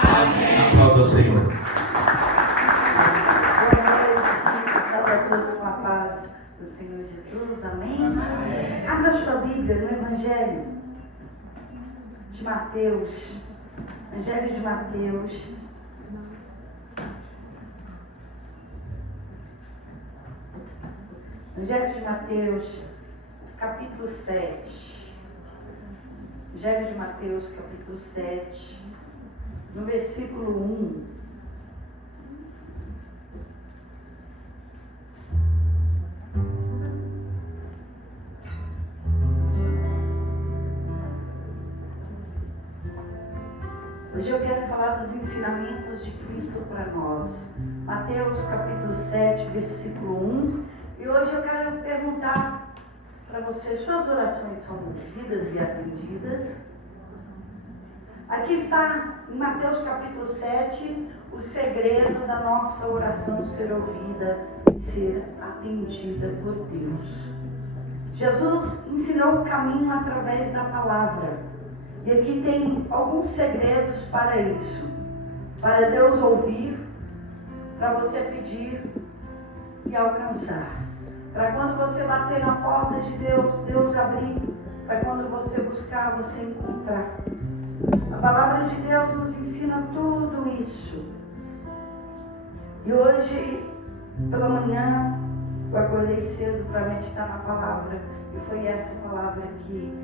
Amém. Aplauda o Senhor. Boa noite, a todos com a paz do Senhor Jesus, amém? Amém. Abra sua Bíblia no Evangelho de Mateus. Evangelho de Mateus. Evangelho de Mateus, capítulo 7. Evangelho de Mateus, capítulo 7, no versículo 1. Hoje eu quero falar dos ensinamentos de Cristo para nós. Mateus capítulo 7, versículo 1. E hoje eu quero perguntar para você, suas orações são ouvidas e atendidas? Aqui está, em Mateus capítulo 7, o segredo da nossa oração ser ouvida e ser atendida por Deus. Jesus ensinou o caminho através da palavra. E aqui tem alguns segredos para isso. Para Deus ouvir, para você pedir e alcançar. Para quando você bater na porta de Deus, Deus abrir. Para quando você buscar, você encontrar. A palavra de Deus nos ensina tudo isso. E hoje, pela manhã, eu acordei cedo para meditar na palavra. E foi essa palavra que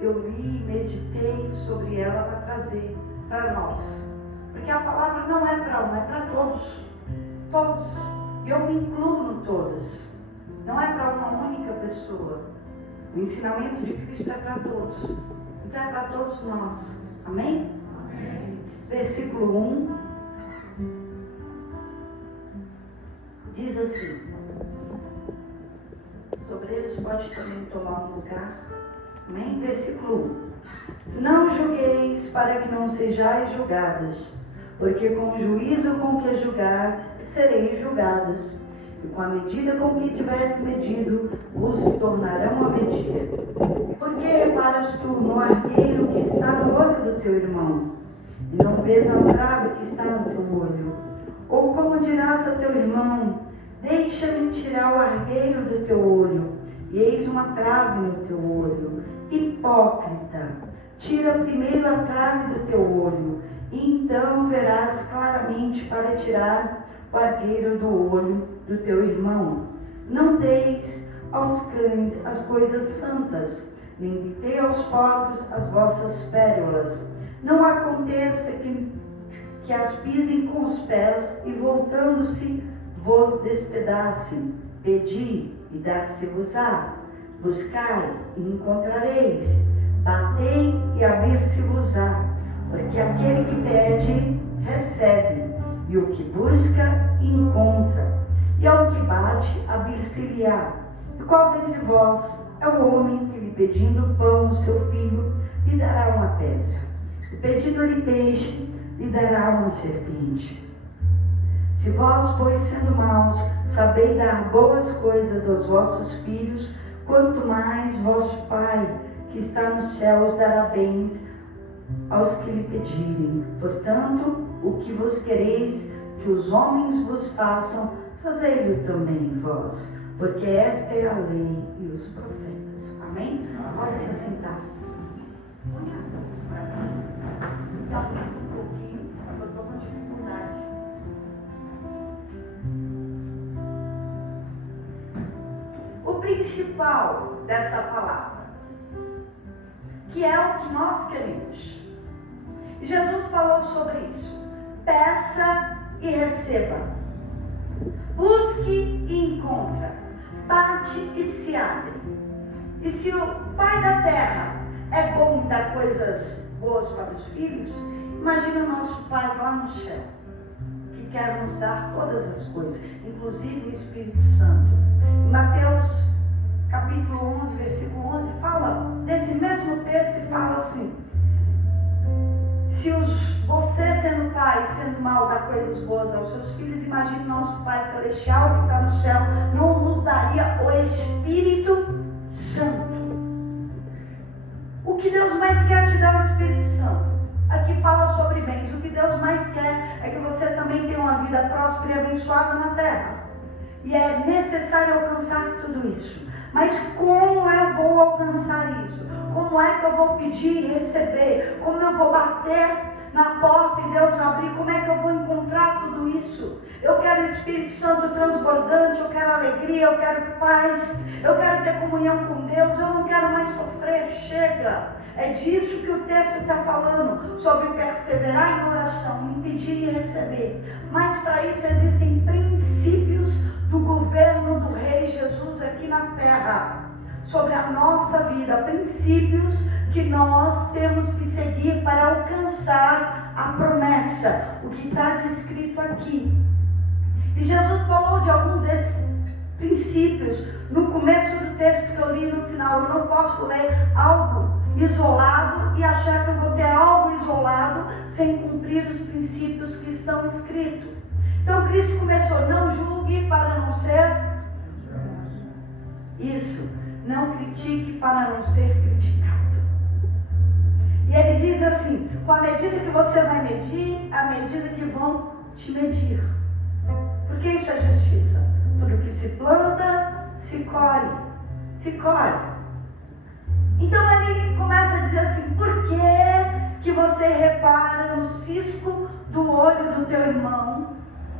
eu li e meditei sobre ela para trazer para nós. Porque a palavra não é para um, é para todos. Todos. E eu me incluo no todos. Não é para uma única pessoa. O ensinamento de Cristo é para todos. Então é para todos nós. Amém? Amém. Versículo 1. Diz assim. Os obreiros podem também tomar um lugar. Amém? Versículo 1. Não julgueis para que não sejais julgados, porque com o juízo com que julgares, sereis julgados, e com a medida com que tiveres medido, vos tornarão a medir. Por que reparas tu no argueiro que está no olho do teu irmão, e não vês a trave que está no teu olho? Ou como dirás a teu irmão, deixa-me tirar o argueiro do teu olho, e eis uma trave no teu olho? Hipócrita, tira primeiro a trave do teu olho, e então verás claramente para tirar o argueiro do olho do teu irmão. Não deis aos cães as coisas santas, nem dei aos pobres as vossas pérolas. Não aconteça que as pisem com os pés e voltando-se vos despedacem. Pedi e dar-se-vos-á. Buscai e encontrareis. Batei e abrir-se-vos-á. Porque aquele que pede, recebe. E o que busca, encontra. E ao que bate, abrir-se-lhe-á. E qual dentre vós é o homem que, lhe pedindo pão, o seu filho, lhe dará uma pedra? E pedindo-lhe peixe, lhe dará uma serpente? Se vós, pois, sendo maus, sabeis dar boas coisas aos vossos filhos, quanto mais vosso Pai, que está nos céus, dará bens aos que lhe pedirem. Portanto, o que vos quereis que os homens vos façam, fazei-o também vós, porque esta é a lei e os profetas. Amém? Pode se assentar. Aumenta um pouquinho, eu estou com dificuldade. O principal dessa palavra, que é o que nós queremos. Jesus falou sobre isso. Peça e receba. Busque e encontra. Bate e se abre. E se o Pai da Terra é bom dar coisas boas para os filhos, imagina o nosso Pai lá no céu, que quer nos dar todas as coisas, inclusive o Espírito Santo. Em Mateus capítulo 11, versículo 11, fala desse mesmo texto e fala assim: se você sendo pai, sendo mal, dá coisas boas aos seus filhos, imagine nosso Pai Celestial que está no céu, não nos daria o Espírito Santo. O que Deus mais quer te dar é o Espírito Santo. Aqui fala sobre bens. O que Deus mais vida próspera e abençoada na terra. E é necessário alcançar tudo isso. Mas como eu vou alcançar isso? Como é que eu vou pedir e receber? Como eu vou bater na porta e Deus abrir? Como é que eu vou encontrar tudo isso? Eu quero o Espírito Santo transbordante, eu quero alegria, eu quero paz, eu quero ter comunhão com Deus, eu não quero mais sofrer, chega. É disso que o texto está falando, sobre perseverar em oração, em pedir e receber. Mas para isso existem princípios do governo do Rei Jesus aqui na terra, sobre a nossa vida, princípios que nós temos que seguir para alcançar a promessa, o que está descrito aqui. E Jesus falou de alguns desses princípios no começo do texto que eu li no final. Eu não posso ler algo isolado e achar que eu vou ter algo isolado sem cumprir os princípios que estão escritos. Então Cristo começou: não julgue para não ser isso, não critique para não ser criticado. E ele diz assim: com a medida que você vai medir, a medida que vão te medir. Porque isso é justiça. Tudo que se planta, se colhe. Se colhe. Então ele começa a dizer assim: por que você repara no cisco do olho do teu irmão,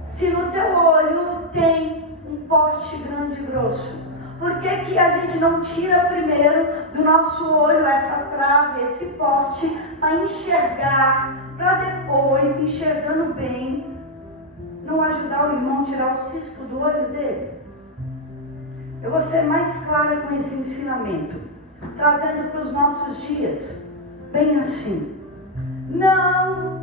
se no teu olho tem um poste grande e grosso? Por que a gente não tira primeiro do nosso olho essa trave, esse poste, para enxergar, para depois, enxergando bem, não ajudar o irmão a tirar o cisco do olho dele? Eu vou ser mais clara com esse ensinamento, trazendo para os nossos dias, bem assim: não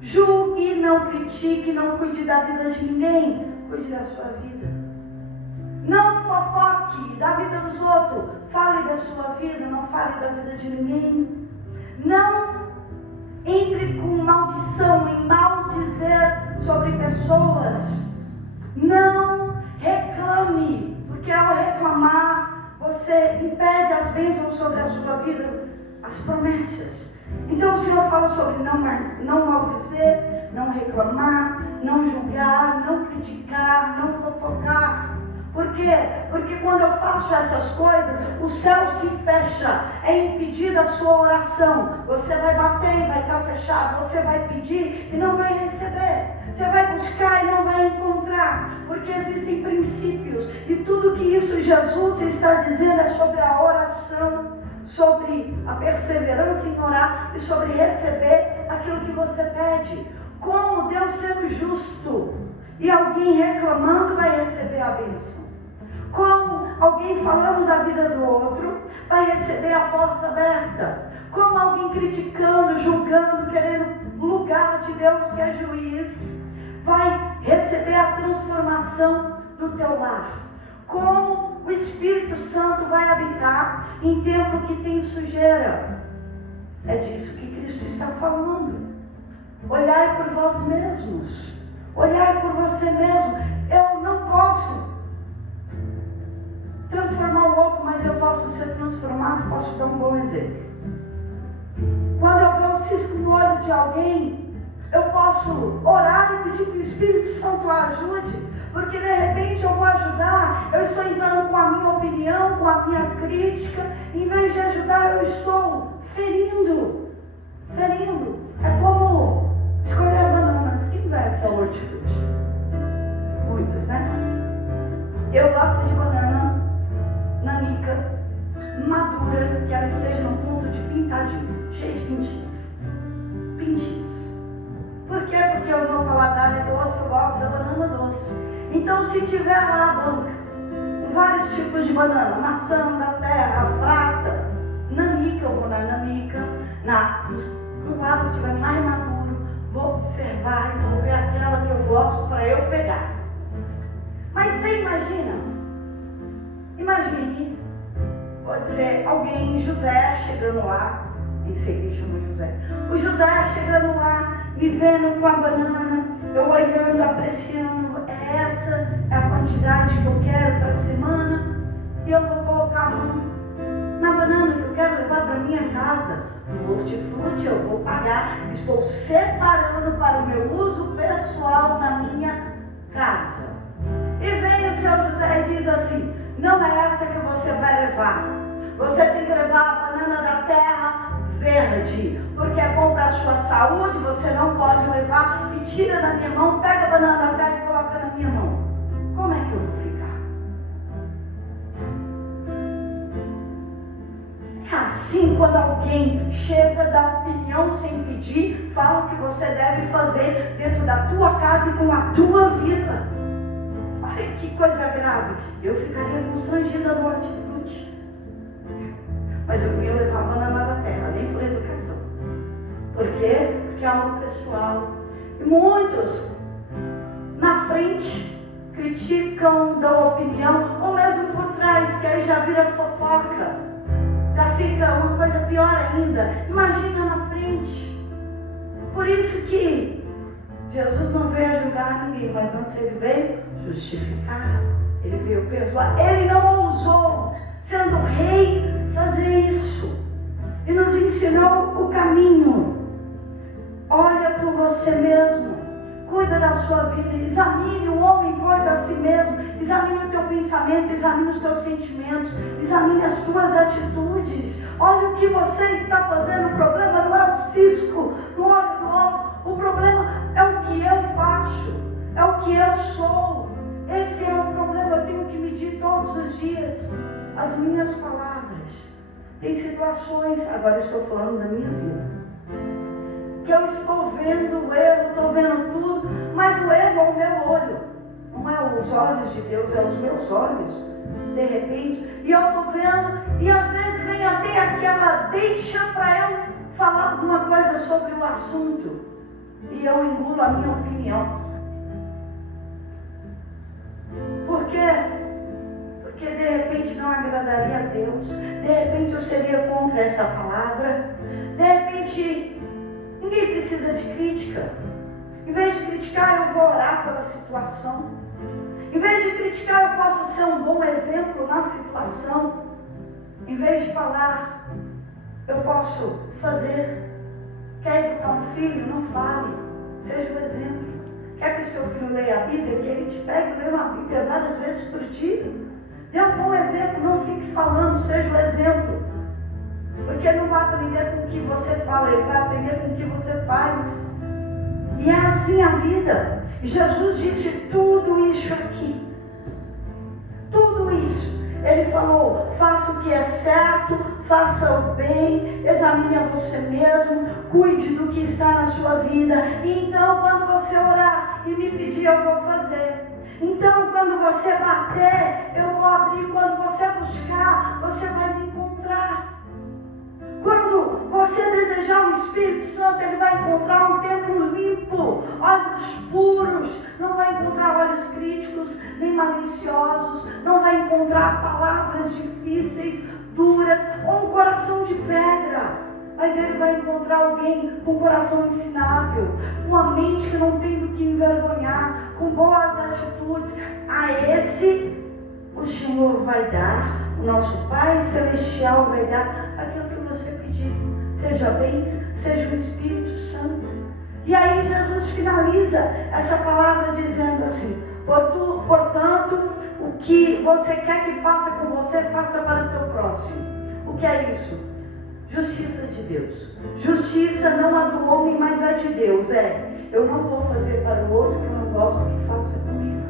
julgue, não critique, não cuide da vida de ninguém, cuide da sua vida. Não fofoque da vida dos outros, fale da sua vida, não fale da vida de ninguém. Não entre com maldição em maldizer sobre pessoas. Não reclame, porque ao reclamar você impede as bênçãos sobre a sua vida, as promessas. Então o Senhor fala sobre não maldizer, não reclamar, não julgar, não criticar, não fofocar. Por quê? Porque quando eu faço essas coisas, o céu se fecha, é impedida a sua oração. Você vai bater e vai estar fechado, você vai pedir e não vai receber. Você vai buscar e não vai encontrar, porque existem princípios. E tudo que isso Jesus está dizendo é sobre a oração, sobre a perseverança em orar e sobre receber aquilo que você pede. Como Deus sendo justo e alguém reclamando vai receber a bênção. Como alguém falando da vida do outro vai receber a porta aberta. Como alguém criticando, julgando, querendo lugar de Deus que é juiz, vai receber a transformação do teu lar. Como o Espírito Santo vai habitar em templo que tem sujeira. É disso que Cristo está falando. Olhai por vós mesmos. Olhai por você mesmo. Eu não posso transformar o outro, mas eu posso ser transformado, posso dar um bom exemplo. Quando eu ver um cisco no olho de alguém, eu posso orar e pedir que o Espírito Santo a ajude, porque de repente eu vou ajudar, eu estou entrando com a minha opinião, com a minha crítica, em vez de ajudar eu estou ferindo. É como escolher bananas. Quem vai aqui ao hortifruti? Muitas, né? Eu gosto de banana nanica, madura, que ela esteja no ponto de pintadinho, cheia de pintinhas. Por quê? Porque o meu paladar é doce, eu gosto da banana doce. Então, se tiver lá a banca, com vários tipos de banana, maçã da terra, prata, nanica, eu vou na nanica, no lado que estiver mais maduro, vou observar e vou ver aquela que eu gosto para eu pegar. Mas você imagine, vou dizer, alguém, José, chegando lá, nem sei quem chamou José. O José chegando lá, me vendo com a banana, eu olhando, apreciando, essa é a quantidade que eu quero para a semana, e eu vou colocar a mão Na banana que eu quero levar para minha casa, no hortifruti eu vou pagar. Estou separando para o meu uso pessoal na minha casa. E vem o seu José e diz assim: não é essa que você vai levar. Você tem que levar a banana da terra verde, porque é bom para a sua saúde. Você não pode levar. E tira da minha mão, pega a banana da terra e coloca na minha mão. Como é que eu vou ficar? É assim quando alguém chega, dá opinião sem pedir, fala o que você deve fazer dentro da tua casa e com a tua vida. Olha que coisa grave. Eu ficaria constrangida no hortifruti. Mas eu ia levar a banana da terra, nem por educação. Por quê? Porque é algo pessoal. E muitos na frente criticam, dão opinião, ou mesmo por trás, que aí já vira fofoca. Já fica uma coisa pior ainda. Imagina na frente. Por isso que Jesus não veio julgar ninguém, mas antes ele veio justificar. Ele veio perdoar. Ele não ousou, sendo rei, fazer isso. E nos ensinou o caminho. Olha por você mesmo. Cuida da sua vida. Examine o homem, coisa a si mesmo. Examine o teu pensamento, examine os teus sentimentos, examine as tuas atitudes. Olha o que você está fazendo. O problema não é o cisco no olho do outro. O problema é o que eu faço, é o que eu sou. Esse é o problema. Eu tenho que medir todos os dias as minhas palavras. Tem situações, agora estou falando da minha vida, que eu estou vendo o erro, estou vendo tudo, mas o erro é o meu olho, não é os olhos de Deus, é os meus olhos, de repente, e eu estou vendo, e às vezes vem até aquela deixa para eu falar alguma coisa sobre o assunto, e eu engulo a minha opinião. Por quê? Porque de repente não agradaria a Deus, de repente eu seria contra essa palavra, de repente ninguém precisa de crítica. Em vez de criticar, eu vou orar pela situação. Em vez de criticar, eu posso ser um bom exemplo na situação. Em vez de falar, eu posso fazer. Quer educar um filho? Não fale. Seja o exemplo. Quer que o seu filho leia a Bíblia? Que ele te pegue e leia uma Bíblia várias vezes por dia. Dê um bom exemplo. Não fique falando. Seja o exemplo. Porque ele não vai aprender com o que você fala, ele vai aprender com o que você faz. E é assim a vida. E Jesus disse tudo isso aqui. Tudo isso. Ele falou, faça o que é certo, faça o bem, examine a você mesmo, cuide do que está na sua vida. E então quando você orar e me pedir, eu vou fazer. Então quando você bater, eu vou abrir. Quando você buscar, você vai me encontrar. Quando você desejar o Espírito Santo, ele vai encontrar um templo limpo, olhos puros, não vai encontrar olhos críticos, nem maliciosos, não vai encontrar palavras difíceis, duras, ou um coração de pedra. Mas ele vai encontrar alguém com um coração ensinável, com uma mente que não tem do que envergonhar, com boas atitudes. A esse o Senhor vai dar, o nosso Pai Celestial vai dar aquilo que você pedir, seja bênção, seja o Espírito Santo. E aí Jesus finaliza essa palavra dizendo assim: portanto, o que você quer que faça com você, faça para o teu próximo. O que é isso? Justiça de Deus. Justiça não a do homem, mas a de Deus. Eu não vou fazer para o outro que eu não gosto que faça comigo.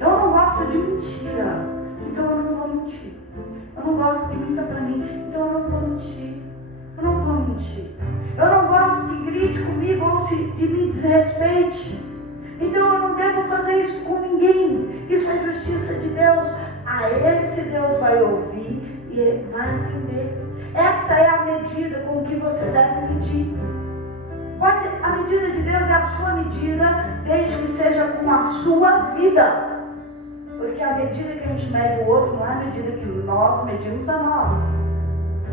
Eu não gosto de mentira, então eu não vou mentir. Eu não gosto que minta para mim, então eu não vou mentir. Eu não vou mentir. Eu não gosto que grite comigo ou que me desrespeite. Então eu não devo fazer isso com ninguém. Isso é justiça de Deus. A esse Deus vai ouvir e vai entender. Essa é a medida com que você deve medir. A medida de Deus é a sua medida, desde que seja com a sua vida. Porque a medida que a gente mede o outro não é a medida que nós medimos a nós.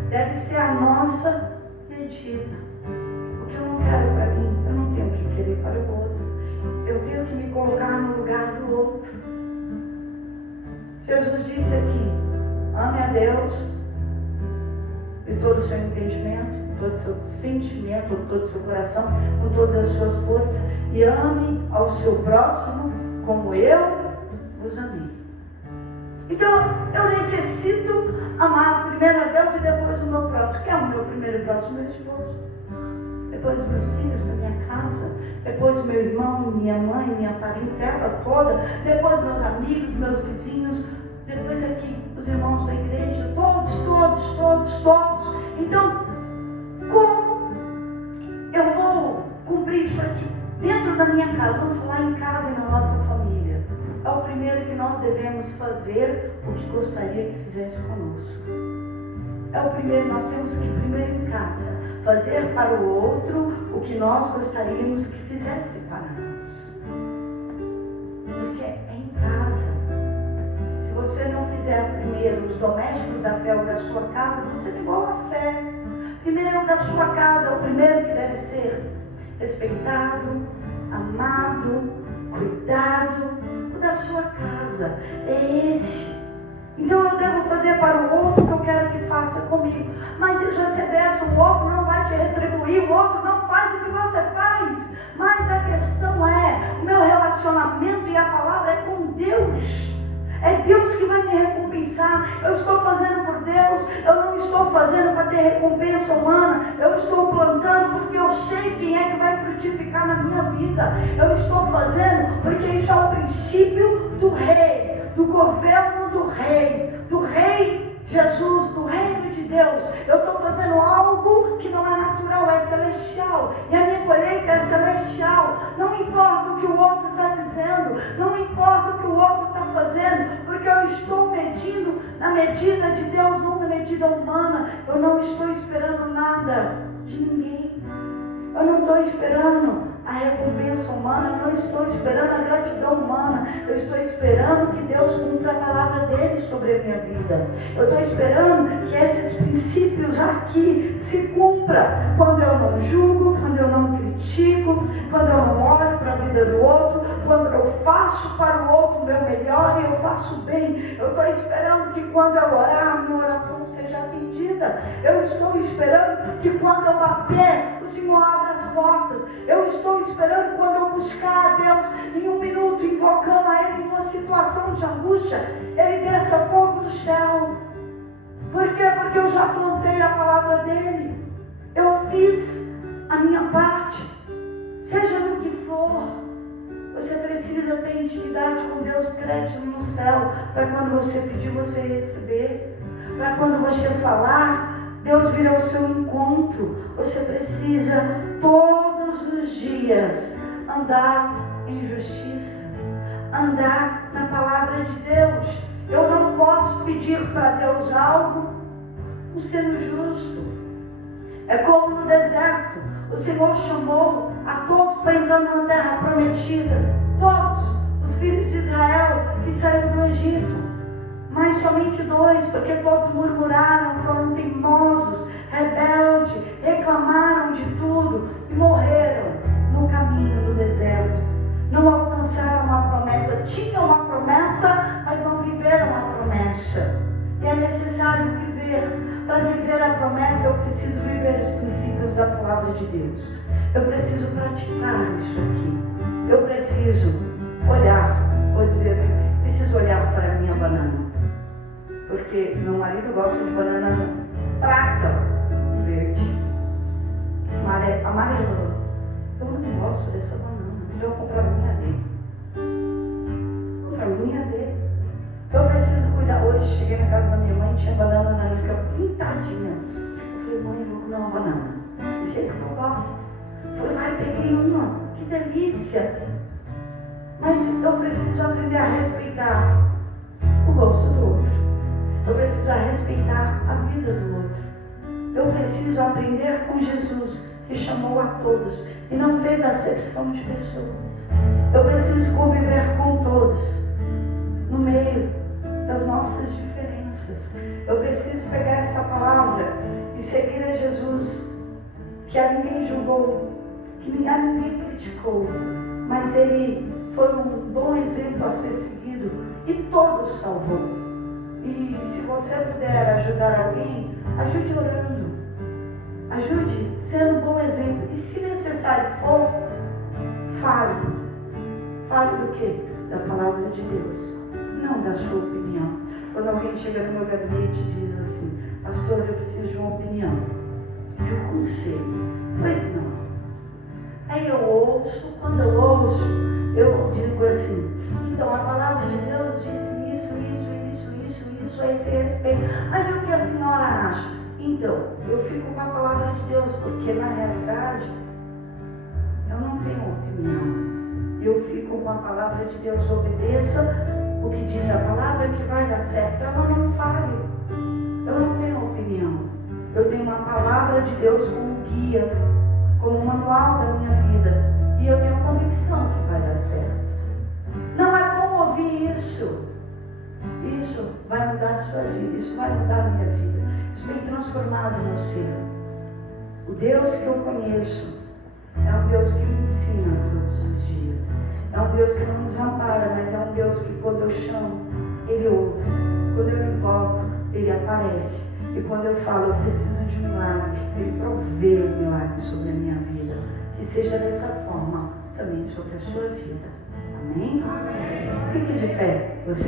Deve ser a nossa medida. O que eu não quero para mim, eu não tenho que querer para o outro. Eu tenho que me colocar no lugar do outro. Jesus disse aqui: ame a Deus todo o seu entendimento, com todo o seu sentimento, com todo o seu coração, com todas as suas forças, e ame ao seu próximo como eu vos amei. Então, eu necessito amar primeiro a Deus e depois o meu próximo. Quem é o meu primeiro e próximo? Meu esposo. Depois os meus filhos, da minha casa. Depois meu irmão, minha mãe, minha parentela toda. Depois meus amigos, meus vizinhos. Depois aqui, os irmãos da igreja. Todos. Então, como eu vou cumprir isso aqui dentro da minha casa? Vamos falar em casa e na nossa família. É o primeiro que nós devemos fazer o que gostaria que fizesse conosco. É o primeiro, nós temos que primeiro em casa fazer para o outro o que nós gostaríamos que fizesse para nós. Porque é em casa. Se você não fizer primeiro os domésticos da fé ou da sua casa, você negou a fé. Primeiro é o da sua casa, é o primeiro que deve ser respeitado, amado, cuidado. Da sua casa, é esse. Então eu devo fazer para o outro o que eu quero que faça comigo. Mas isso você desce, o outro não vai te retribuir, o outro não faz o que você faz. Mas a questão é, o meu relacionamento e a palavra é com Deus. É Deus que vai me recompensar. Eu estou fazendo por Deus. Eu não estou fazendo para ter recompensa humana. Eu estou plantando porque eu sei quem é que vai frutificar na minha vida. Eu estou fazendo porque isso é o princípio do rei, do governo do rei Jesus, do reino de Deus. Eu estou fazendo algo que não é natural, é celestial. E a minha colheita é celestial. Não importa o que o outro está dizendo, não importa o que o outro está fazendo, porque eu estou medindo na medida de Deus, não na medida humana. Eu não estou esperando nada de ninguém. Eu não estou esperando a recompensa humana, eu não estou esperando a gratidão humana. Eu estou esperando que Deus cumpra a palavra dele sobre a minha vida. Eu estou esperando que esses princípios aqui se cumpram. Quando eu não julgo, quando eu não critico, quando eu não olho para a vida do outro, quando eu faço para o outro o meu melhor e eu faço bem. Eu estou esperando que quando eu orar, a minha oração seja atendida. Eu estou esperando que quando eu bater, o Senhor abra as portas. Eu estou esperando quando eu buscar a Deus em um minuto, invocando a Ele em uma situação de angústia, Ele desça fogo do céu. Por quê? Porque eu já plantei a palavra dEle. Eu fiz a minha parte. Seja no que for, você precisa ter intimidade com Deus, crédito no céu, para quando você pedir, você receber. Para quando você falar, Deus vir ao seu encontro. Você precisa todos os dias andar em justiça, andar na palavra de Deus. Eu não posso pedir para Deus algo não sendo justo. É como no deserto, o Senhor chamou a todos para entrar numa terra prometida, todos os filhos de Israel que saíram do Egito. Mas somente 2, porque todos murmuraram, foram teimosos, rebeldes, reclamaram de tudo e morreram no caminho do deserto. Não alcançaram a promessa, tinham uma promessa, mas não viveram a promessa. E é necessário viver. Para viver a promessa, eu preciso viver os princípios da palavra de Deus. Eu preciso praticar isso aqui. Eu preciso olhar, vou dizer assim, preciso olhar para a minha banana. Porque meu marido gosta de banana prata verde, amarela. Eu não gosto dessa banana, então eu compro a minha dele. Compro a minha dele. Eu preciso cuidar. Hoje cheguei na casa da minha mãe, tinha banana na minha pintadinha. Eu falei, mãe, eu vou comer uma banana. Do jeito que eu gosto. Fui lá e peguei uma. Que delícia! Mas eu preciso aprender a respeitar o gosto do outro. Eu preciso respeitar a vida do outro. Eu preciso aprender com Jesus, que chamou a todos e não fez acepção de pessoas. Eu preciso conviver com todos, no meio das nossas diferenças. Eu preciso pegar essa palavra e seguir a Jesus, que a ninguém julgou, que a ninguém criticou, mas Ele foi um bom exemplo a ser seguido e todos salvou. E se você puder ajudar alguém, ajude orando. Ajude, sendo um bom exemplo. E se necessário for, fale. Fale do quê? Da palavra de Deus, não da sua opinião. Quando alguém chega no meu gabinete e diz assim: pastor, eu preciso de uma opinião, de um conselho. Pois não. Aí eu ouço, quando eu ouço, eu digo assim: então a palavra de Deus disse isso a esse respeito. Mas o que a senhora acha? Então, eu fico com a palavra de Deus, porque na realidade eu não tenho opinião. Eu fico com a palavra de Deus. Obedeça o que diz a palavra, que vai dar certo. Ela não falha. Eu não tenho opinião. Eu tenho uma palavra de Deus como guia, como manual da minha vida. E eu tenho convicção que vai dar certo. Não é bom ouvir isso. Isso vai mudar a sua vida. Isso vai mudar a minha vida. Isso tem transformado meu ser. O Deus que eu conheço é um Deus que me ensina todos os dias. É um Deus que não me desampara, mas é um Deus que quando eu chamo, Ele ouve. Quando eu invoco, Ele aparece. E quando eu falo, eu preciso de um milagre, Ele provê um milagre sobre a minha vida. Que seja dessa forma também sobre a sua vida. Amém? Fique de pé. Você